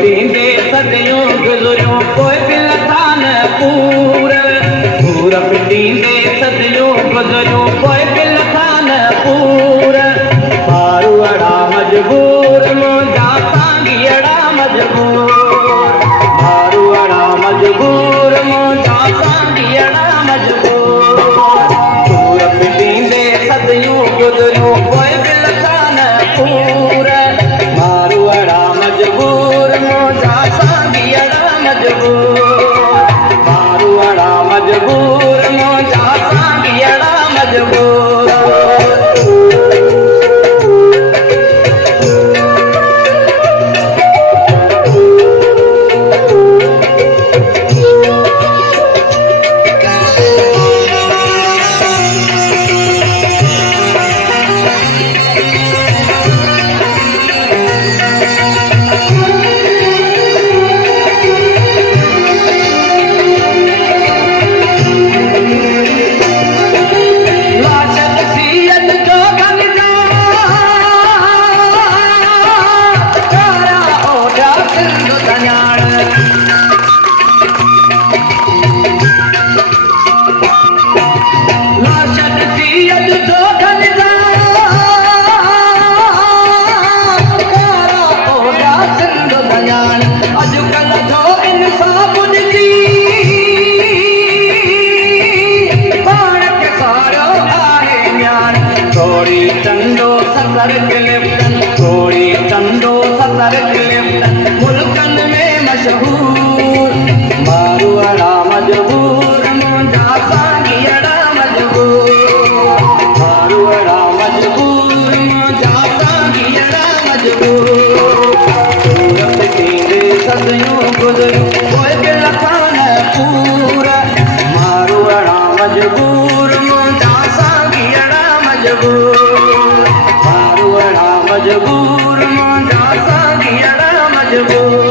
पींदे सदियों गुज़रियूं पोइ बि लथा न पूर पींदे सदियों गुज़रियूं पोइ बि लथा न पूर मारू अड़ा मजबूर मुंहिंजा सांगीअड़ा मजबूर मारू अड़ा मजबूर मुंहिंजा सांगीअड़ा मजबूर सूर पींदे सदियूं गुज़रियूं पोइ बि लथा न पूर मारू अड़ा मजबूर मुंहिंजा सांगीअड़ा मजबूर मारू अड़ा मजबूर मुंहिंजा सांगीअड़ा मजबूर थोड़ी चंदो सतर क्लिफ्टन थोड़ी चंदो सतर क्लिफ्टन मुल्कन में मशहूर मारू अड़ा मजबूर मुंहिंजा सांगीअड़ा मजबूर मारू अड़ा मजबूर मुंहिंजा सांगीअड़ा मजबूर सूरत पींदे सदियूं गुज़रियूं पोइ बि लथा न पूर मारू अड़ा मजबूर मुंहिंजा सांगीअड़ा मजबूर मारू अड़ा मजबूर मुंहिंजा सांगीअड़ा मजबूर